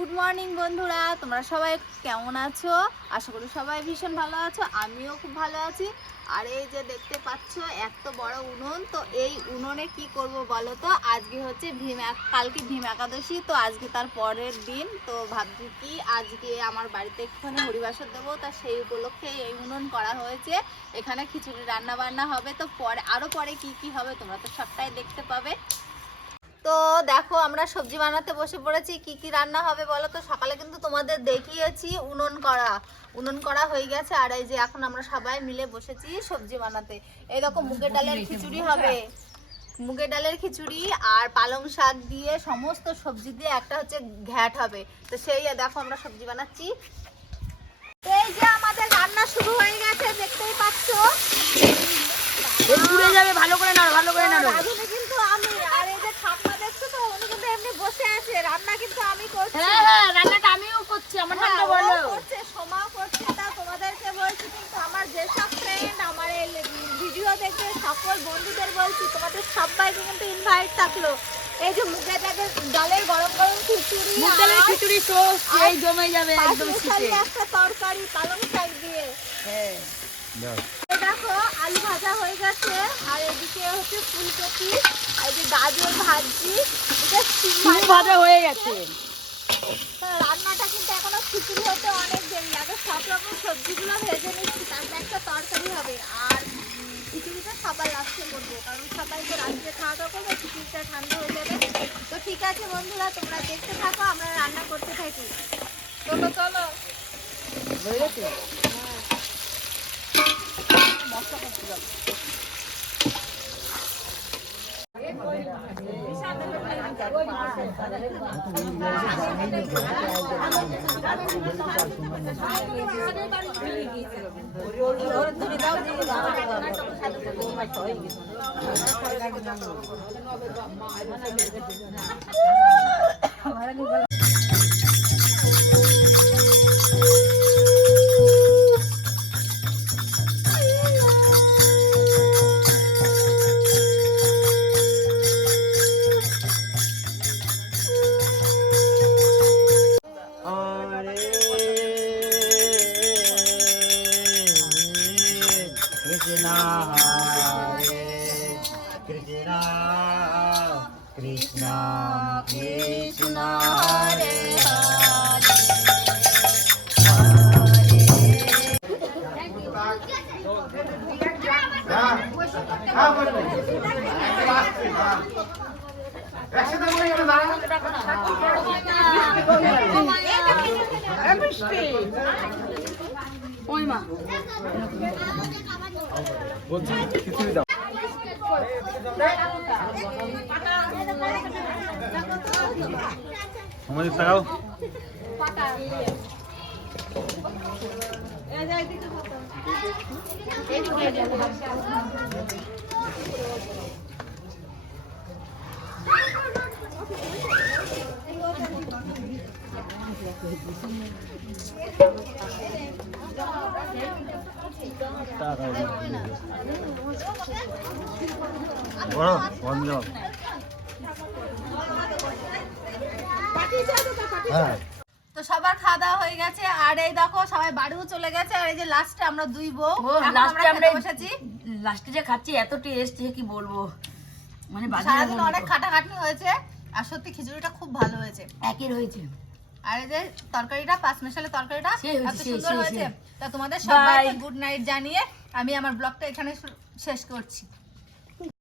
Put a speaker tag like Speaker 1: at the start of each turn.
Speaker 1: Good morning বন্ধুরা। তোমরা সবাই কেমন আছো? আশা করি সবাই ভীষণ ভালো আছো। আমিও খুব ভালো আছি। আর এই যে দেখতে পাচ্ছ, এত বড় উনুন। তো এই উনুনে কি করব বলো তো? আজকে হচ্ছে ভীম, কালকে ভীম একাদশী, তো আজকে তার পরের দিন। তো ভাবছি কি, আজকে আমার বাড়িতে একটুখানি হরিবাসর দেবো। তা সেই উপলক্ষে এই উনুন করা হয়েছে। এখানে খিচুড়ি রান্না বান্না হবে। তো পরে আরও পরে কি কি হবে তোমরা তো সবটাই দেখতে পাবে। তো দেখো আমরা সবজি বানাতে বসে পড়েছি। কি কি রান্না হবে বলো তো? সকালে কিন্তু তোমাদের দেখিয়েছি উনুন করা। উনুন করা হয়ে গেছে আর এই যে এখন আমরা সবাই মিলে বসেছি সবজি বানাতে। এই দেখো মুগের ডালের খিচুড়ি হবে। মুগের ডালের খিচুড়ি আর পালং শাক দিয়ে সমস্ত সবজি দিয়ে একটা হচ্ছে ঘ্যাট হবে। তো সেই দেখো আমরা সবজি বানাচ্ছি। এই যে আমাদের রান্না শুরু হয়ে গেছে দেখতেই পাচ্ছো?
Speaker 2: পুড়ে যাবে ভালো করে নাড়ো ভালো করে নাড়ো
Speaker 1: রাঁধুনি কিন্তু আমি আর এই যে ঠাকুমা দেখছ তো উনি কিন্তু এমনি বসে আছে রান্না কিন্তু আমি করছি
Speaker 2: হ্যাঁ হ্যাঁ রান্নাটা আমিও করছি আমার
Speaker 1: হ্যাঁ,
Speaker 2: ঠান্ডা
Speaker 1: ও
Speaker 2: বলো
Speaker 1: করছে সোমাও করছে তা তোমাদেরকে বলছি কিন্তু আমার যেসব ফ্রেন্ড আমার এই ভিডিও দেখে সকল বন্ধুদের বলছি তোমাদের সবাইকে কিন্তু ইনভাইট থাকল। এই যে মুগের ডালের ডালের গরম গরম খিচুড়ি
Speaker 2: মুগ ডালের খিচুড়ি সস এই জমে যাবে একদম শীতে।
Speaker 1: একটা তরকারি পালং শাক দিয়ে।
Speaker 2: হ্যাঁ।
Speaker 1: দেখো আলু ভাজা হয়ে গেছে। আর এদিকে হচ্ছে ফুলকপি আর এই যে গাজর ভাজি এটা সিম। ভাজা
Speaker 2: হয়ে গেছে।
Speaker 1: রান্নাটা কিন্তু এখনও খিচুড়ি হতে অনেক দেরি আগে সব রকম সবজিগুলো ভেজে নিচ্ছি তারপরে একটা তরকারি হবে আর উম, খিচুড়িটা সবার লাস্টে করব। কারণ সবাই তো রাত্রে খাওয়া দাওয়া করবে, খিচুড়িটা ঠান্ডা হয়ে যাবে। তো ঠিক আছে বন্ধুরা, তোমরা দেখতে থাকো, আমরা রান্না করতে থাকি। চলো চলো।
Speaker 2: হয়ে। গেছে।
Speaker 3: कृष्णा हरे कृष्णा कृष्णा कृष्णा हरे रक्षित
Speaker 2: ওই মা
Speaker 3: বলছি খিচুড়ি দাও। সময় তাকাও বন্ধ
Speaker 1: তো সবার খাওয়া দাওয়া হয়ে গেছে আর এই দেখো সবাই বাড়িও চলে গেছে আর এই যে লাস্টে আমরা দুই বউ।
Speaker 2: লাস্টে
Speaker 1: আমরা বসেছি।
Speaker 2: লাস্টে যে খাচ্ছি এত টেস্ট কি বলব? মানে
Speaker 1: সারাদিন অনেক। খাটাখাটনি হয়েছে আর সত্যি খিচুড়িটা খুব ভালো হয়েছে।
Speaker 2: একই রয়েছে।
Speaker 1: আর এই যে তরকারিটা পাঁচ মশলা তরকারিটা এত সুন্দর হয়েছে। তা তোমাদের সবাইকে গুড নাইট জানিয়ে আমি আমার ব্লগটা এখানে শেষ করছি।